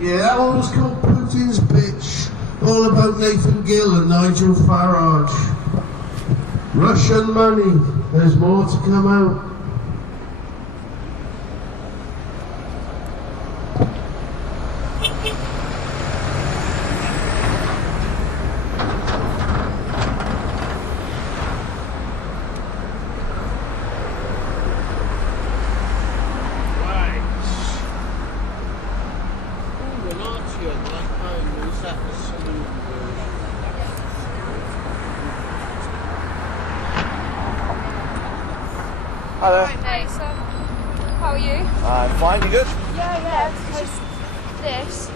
Yeah, that one was called Putin's Bitch. All about Nathan Gill and Nigel Farage. Russian money. There's more to come out. Hi there. Hi, so how are you? I'm fine, you good? Yeah. Because this,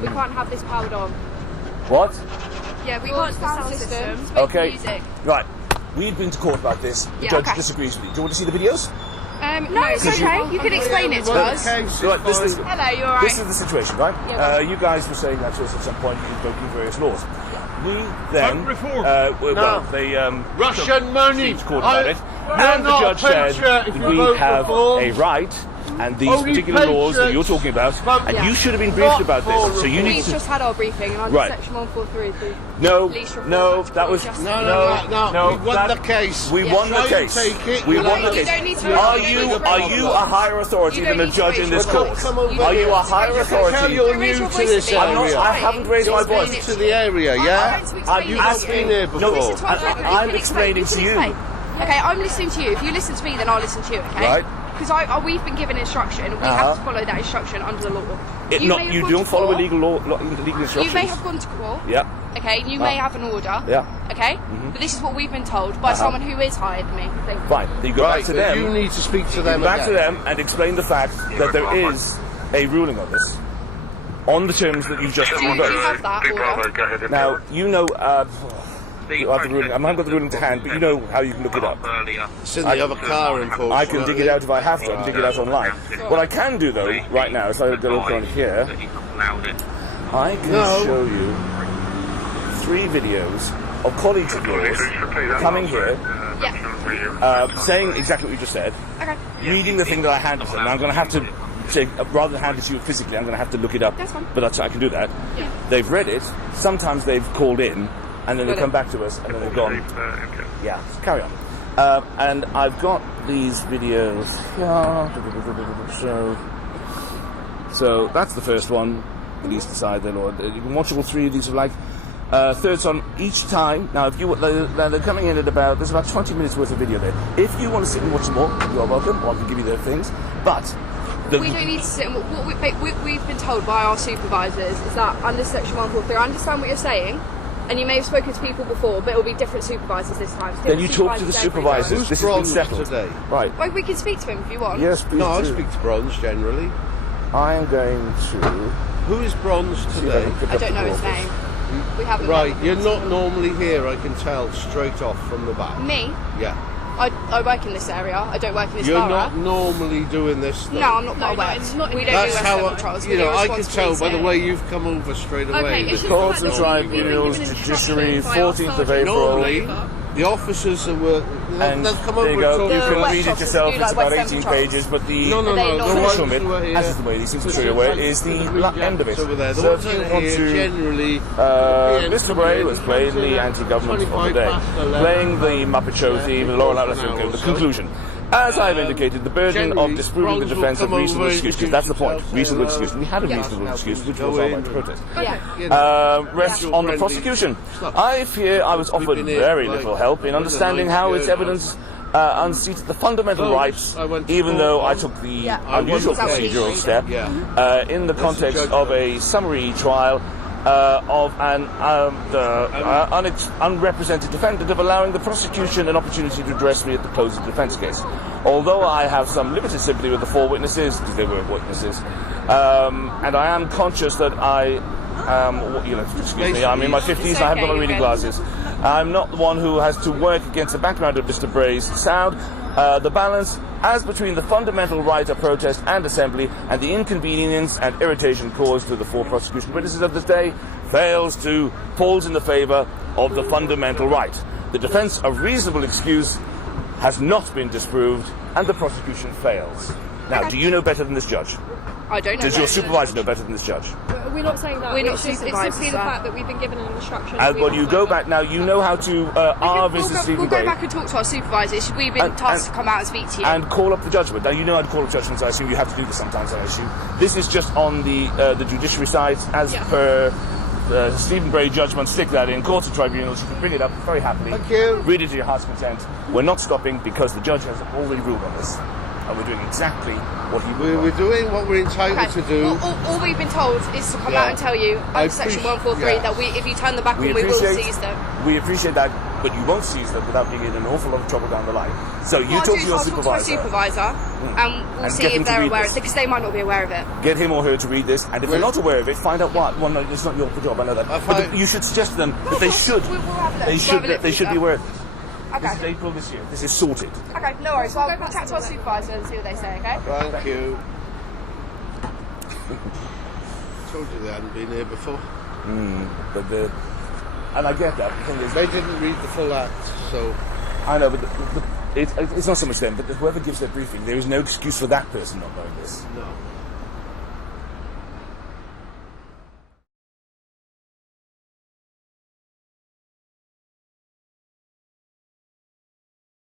we can't have this powered on. What? Yeah, we want sound systems. Make Okay. music. Right. We've been to court about this. The Yeah, judge okay. disagrees with you. Do you want to see the videos? No, it's okay. You can explain it to us. Right, this Hello, you alright? This is the situation, right? Yeah, You guys were saying that to us at some point, invoking various laws. We then, reform. well, they Russian money. to court about it, You're and the not judge a patriot said if you we vote have reform. a right, and these Only particular laws that you're patriots talking about, and Yeah. you should have been briefed Not about this. for So you need We've to. just had our briefing and under Right. section 143. No, Police reform no, act, that was justice. No. We won that- the case. We won the Try to case. take it, We you'll won the have You case. don't need to. Are you you don't need to are you a higher authority You than don't a need to judge raise in your this voice. court? Come over Are you here. a higher Tell authority? you're You raise new your to voice this to me. I'm not. area. I haven't raised my You're voice. explaining To the area, I yeah? don't to explain you it to asking- you. been here No, before. Listen to what I- I'm saying. I'm You can explaining to you. explain. Okay, I'm listening to you. If you listen to me, then I'll listen to you, okay? Right. Because we've been given instruction. We have to follow that instruction under the law. You may have gone don't to follow court. illegal law, illegal instructions. You may have gone to court. Yeah. Okay, you may have an order. Yeah. Okay? But this is what we've been told by someone who is higher than me. Thank you. Fine. Then you go Right, back to but them. you need to speak to them Back to again. them and explain the fact that there is a ruling on this, on the terms that you've just Do you invoked. have that order? Now you know. I have the ruling. I haven't got the ruling to hand, but you know how you can look it up. It's in the other car, unfortunately. I can dig it out if I have to. I can dig it out online. What I can do though, right now, if I go on here, I can show you 3 videos of colleagues of yours coming here, Yeah. saying exactly what you just said, Okay. reading the thing that I handed them. Now I'm going to have to say, rather than hand it to you physically, I'm going to have to look it up. That's fine. But I can do that. Yeah. They've read it. Sometimes they've called in, and then they come back to us, and then they've gone. Yeah, carry on. And I've got these videos. So that's the first one. Release the side there, Lord. You can watch all 3 of these if you like. Thirds on each time. Now, if you they're coming in at there's about 20 minutes worth of video there. If you want to sit and watch them all, you are welcome, or I can give you their things. But We don't need to sit. What we've been told by our supervisors is that under section 143, I understand what you're saying, and you may have spoken to people before, but it will be different supervisors this time. then you talk to the supervisors. Who's This has been bronze settled. today? Right. Well, we can speak to him if you want. Yes, please No, I do. speak to bronze generally. I am going to. Who is bronze see if today? can pick I up don't the know his ball. name. We haven't. Right, you're not normally here, I can tell straight off from the back. Me? Yeah. I work in this area. I don't work in this You're borough. not normally doing this though. No, I'm not. I work. We don't That's do how West End patrols. you know. We I do can response tell by the policing. way you've come over straight away. Okay, that- it's just Courts the and fact that we've been tribunals, given judiciary, instructions by our 14th of sergeant. April. Normally, the officers are work. And They'll come there over you go. and You talk can to West read it Officers yourself. do It's like about West End 18 patrols. pages, but the No, Are they not the official ones bit, who are here- as is the way these things are straight away, is the end of it. Over there. The So ones if you that are want here to. generally. Mr. Bray was plainly anti-government of the day, playing the Muppet Show theme with Laurel Atlas and the conclusion. As I've indicated, the burden of disproving the defence of reasonable excuse, because that's the point, reasonable excuse. And we had a reasonable excuse, which was our right to protest. Yeah. Rests on the prosecution. I fear I was offered very little help in understanding how its evidence unseated the fundamental rights, even though I took the unusual procedural step in the context of a summary trial of an unrepresented defendant, of allowing the prosecution an opportunity to address me at the close of the defence case. Although I have some limited sympathy with the 4 witnesses, because they were witnesses, and I am conscious that excuse me, I'm in my 50s, I haven't got my reading glasses. I'm not the one who has to work against the background of Mr. Bray's sound. The balance as between the fundamental right of protest and assembly and the inconvenience and irritation caused to the 4 prosecution witnesses of this day falls in the favour of the fundamental right. The defence of reasonable excuse has not been disproved and the prosecution fails. Now, Okay. do you know better than this judge? I don't know. Does your better than supervisor the know better than this judge? We're not saying that. We're not it's just, it's supervisors, simply the sir. fact that we've been given an instruction. Well, you go back now. You know how to R versus Stephen We'll go Gray. back and talk to our supervisors. We've been And- tasked to come out and speak to you. And call up the judgment. Now, you know how to call up judgments. I assume you have to do this sometimes. I assume this is just on the judiciary side, as per Stephen Bray judgment. Stick that in courts and tribunals. You can bring it up very happily. Thank you. Read it to your heart's content. We're not stopping because the judge has already ruled on this, and we're doing exactly what he We're would. doing what we're entitled to do. All we've been told is to come Yeah. out and tell you I under Section appreciate- 143 yeah. that if you turn them back We on, we will appreciate- seize them. We appreciate that, but you won't seize them without being in an awful lot of trouble down the line. So you What I'll talk do to is your I'll talk to my supervisor. supervisor, and we'll And see get him if to they're read aware this. of it, because they might not be aware of it. Get him or her to read this, and if they're not aware of it, find out what. Well, no, it's not your job. I know that. But you should suggest to them that they should. We'll have a look. They We'll should. have a look They for should you, be sir. aware of this. This is Okay. April this year. This is sorted. Okay, no worries. I'll We'll go back contact to our that. supervisor and see what they say, okay? Thank you. Told you they hadn't been here before. But and I get that. The thing is, They didn't read the full act, so I know, but it's not so much them. But whoever gives their briefing, there is no excuse for that person not knowing this. no.